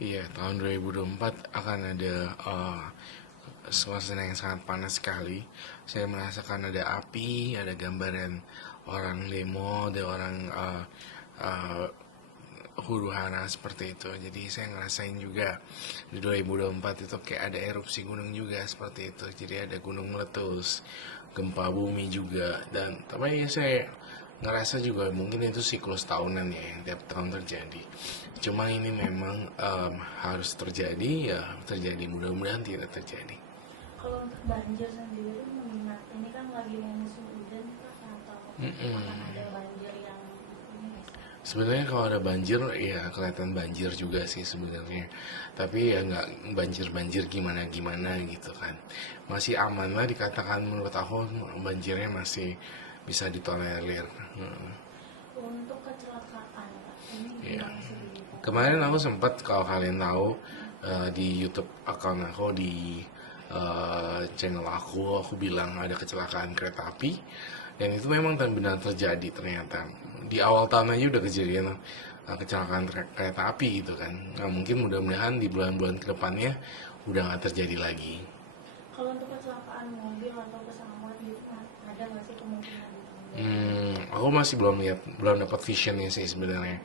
Iya, tahun 2024 akan ada suasana yang sangat panas sekali. Saya merasakan ada api, ada gambaran orang demo, ada orang uh, huru hara seperti itu. Jadi saya ngerasain juga di 2024 itu kayak ada erupsi gunung juga seperti itu. Jadi ada gunung meletus, gempa bumi juga. Dan tapi ya saya ngerasa juga mungkin itu siklus tahunan ya yang tiap tahun terjadi. Cuma ini memang harus terjadi, ya terjadi, mudah-mudahan tidak terjadi. Kalau untuk banjir sendiri mengingat ini kan lagi mau musim hujan Kak, atau akan Mm-mm. ada banjir yang ini Sebenarnya kalau ada banjir, ya kelihatan banjir juga sih sebenarnya. Tapi ya nggak banjir-banjir gimana-gimana gitu kan. Masih aman lah dikatakan menurut aku, banjirnya masih bisa ditolerir. untuk kecelakaan Kak, ini Ya. gimana sih di Kemarin aku sempat, kalau kalian tahu, di YouTube account aku, di channel aku bilang ada kecelakaan kereta api, dan itu memang benar terjadi ternyata. Di awal tahun aja udah kejadian kecelakaan kereta api gitu kan. Nah, mungkin mudah-mudahan di bulan-bulan kedepannya udah nggak terjadi lagi. kalau untuk kecelakaan mobil atau pesawat gitu ada nggak sih kemungkinan di tahun 2020? Aku masih belum lihat, belum dapat visionnya sih sebenarnya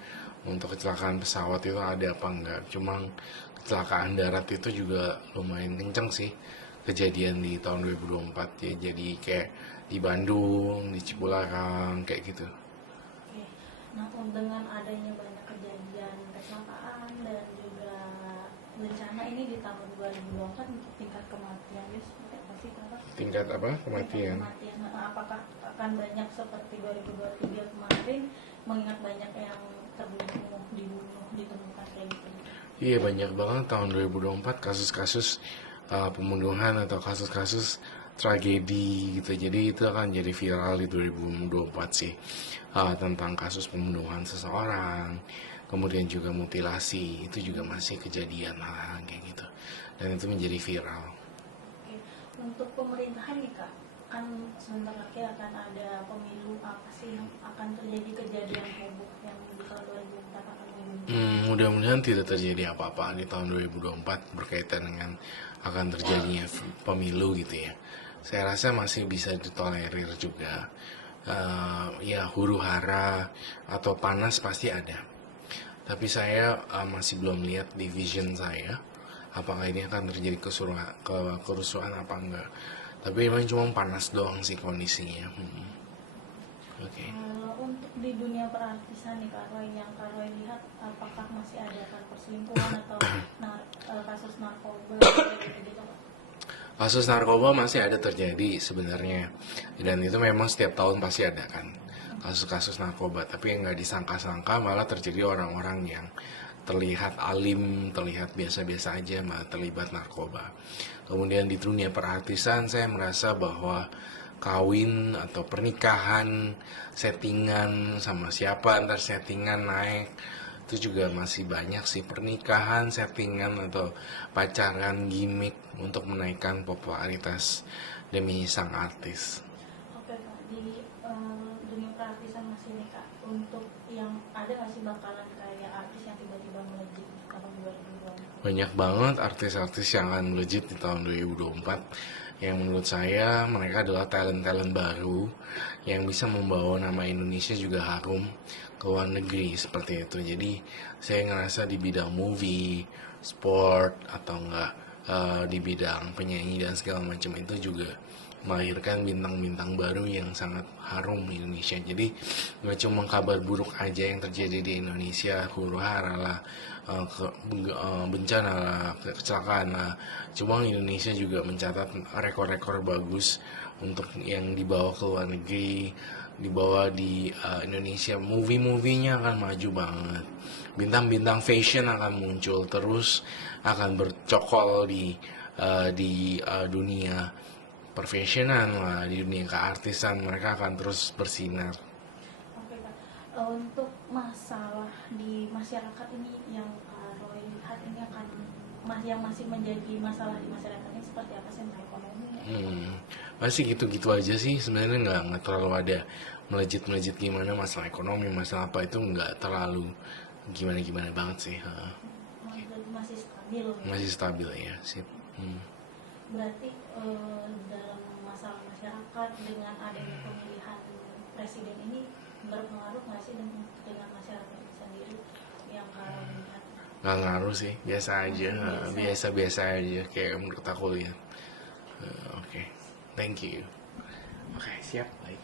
untuk kecelakaan pesawat itu ada apa enggak. Cuma kecelakaan darat itu juga lumayan kenceng sih kejadian di tahun 2024 ya. Jadi kayak di Bandung, di Cipularang kayak gitu. Oke, nah dengan adanya banyak kejadian kecelakaan dan juga bencana ini di tahun 2024 untuk tingkat kematian itu seperti apa sih Kakak? Tingkat apa? Tingkat Kematian. kematian, apakah akan banyak seperti 2023 kemarin mengingat banyak yang terbunuh, dibunuh, ditemukan kayak gitu? Iya, banyak banget tahun 2024 kasus-kasus pembunuhan atau kasus-kasus tragedi gitu. Jadi itu akan jadi viral di 2024 sih. Tentang kasus pembunuhan seseorang, kemudian juga mutilasi, itu juga masih kejadian hal-hal kayak gitu. Dan itu menjadi viral. Oke, untuk pemerintahan nih Kak, kan sebentar lagi akan ada pemilu, apa sih yang akan terjadi kejadian heboh yang di tahun 2004 akan memimpin? Mudah-mudahan tidak terjadi apa-apa di tahun 2024 berkaitan dengan akan terjadinya pemilu gitu ya. Saya rasa masih bisa ditolerir juga. Ya huru hara atau panas pasti ada. Tapi saya masih belum lihat di vision saya apakah ini akan terjadi kerusuhan apa enggak. Tapi memang cuma panas doang sih kondisinya. Oke. Kalau untuk di dunia perartisan nih Kak Roy, yang Kak Roy lihat apakah masih ada kan perselingkuhan atau kasus narkoba gitu-gitu Kak? Kasus narkoba masih ada terjadi sebenarnya, dan itu memang setiap tahun pasti ada kan kasus-kasus narkoba. Tapi yang nggak disangka-sangka malah terjadi orang-orang yang terlihat alim, terlihat biasa-biasa aja malah terlibat narkoba. Kemudian di dunia perartisan saya merasa bahwa kawin atau pernikahan, settingan sama siapa, antar settingan naik, itu juga masih banyak sih, pernikahan, settingan atau pacaran, gimmick untuk menaikkan popularitas demi sang artis. Oke Kak, di dunia perartisan masih nih Kak, untuk yang ada nggak sih bakalan kayak artis yang tiba-tiba melejit di tahun 2020? Banyak banget artis-artis yang akan melejit di tahun 2024, yang menurut saya mereka adalah talent-talent baru yang bisa membawa nama Indonesia juga harum ke luar negeri seperti itu. Jadi saya ngerasa di bidang movie, sport, atau enggak di bidang penyanyi dan segala macam itu juga melahirkan bintang-bintang baru yang sangat harum Indonesia. Jadi gak cuma kabar buruk aja yang terjadi di Indonesia, huru hara lah, bencana lah, kecelakaan lah. Cuma Indonesia juga mencatat rekor-rekor bagus untuk yang dibawa ke luar negeri, dibawa di Indonesia. Movie-movienya akan maju banget. Bintang-bintang fashion akan muncul terus, akan bercokol di dunia perfessionan lah, di dunia keartisan mereka akan terus bersinar. Oke Kak, untuk masalah di masyarakat ini yang Kak Roy lihat ini akan yang masih menjadi masalah di masyarakat ini seperti apa sih, entah ekonomi ya? Masih gitu-gitu aja sih sebenarnya, nggak terlalu ada melejit-melejit gimana masalah ekonomi, masalah apa itu nggak terlalu gimana-gimana banget sih. berarti masih stabil ya. Masih stabil ya, sip. Berarti dalam masalah masyarakat dengan adanya pemilihan presiden ini berpengaruh nggak sih dengan masyarakat itu sendiri yang kalau melihat? Nggak ngaruh sih, biasa aja, biasa aja kayak menurut aku lihat. Oke, thank you. Oke, siap, baik.